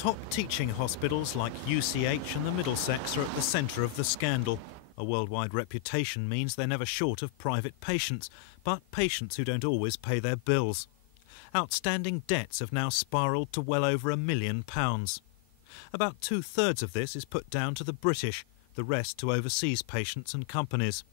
Top teaching hospitals like UCH and the Middlesex are at the centre of the scandal. A worldwide reputation means they're never short of private patients, but patients who don't always pay their bills. Outstanding debts have now spiralled to well over £1 million. About 2/3 of this is put down to the British, the rest to overseas patients and companies.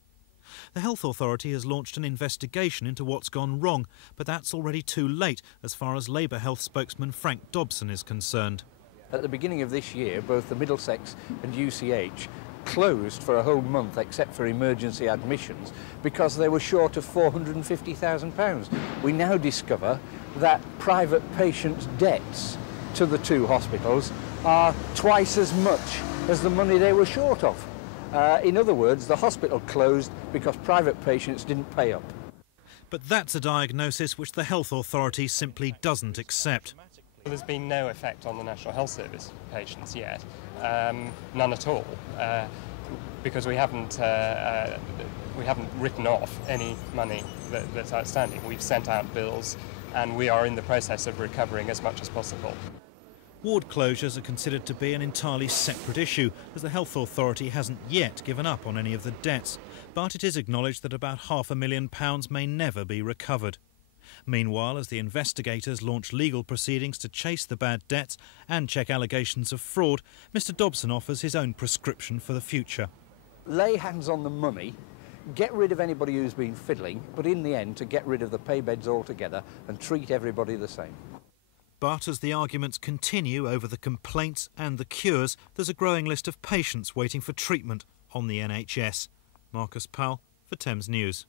The Health Authority has launched an investigation into what's gone wrong, but that's already too late as far as Labour Health spokesman Frank Dobson is concerned. At the beginning of this year, both the Middlesex and UCH closed for a whole month except for emergency admissions because they were short of £450,000. We now discover that private patients' debts to the two hospitals are twice as much as the money they were short of. In other words, the hospital closed because private patients didn't pay up. But that's a diagnosis which the Health Authority simply doesn't accept. There's been no effect on the National Health Service patients yet, none at all, because we haven't written off any money that's outstanding. We've sent out bills and we are in the process of recovering as much as possible. Ward closures are considered to be an entirely separate issue, as the Health Authority hasn't yet given up on any of the debts, but it is acknowledged that about £500,000 may never be recovered. Meanwhile, as the investigators launch legal proceedings to chase the bad debts and check allegations of fraud, Mr Dobson offers his own prescription for the future. Lay hands on the money, get rid of anybody who's been fiddling, but in the end to get rid of the pay beds altogether and treat everybody the same. But as the arguments continue over the complaints and the cures, there's a growing list of patients waiting for treatment on the NHS. Marcus Powell for Thames News.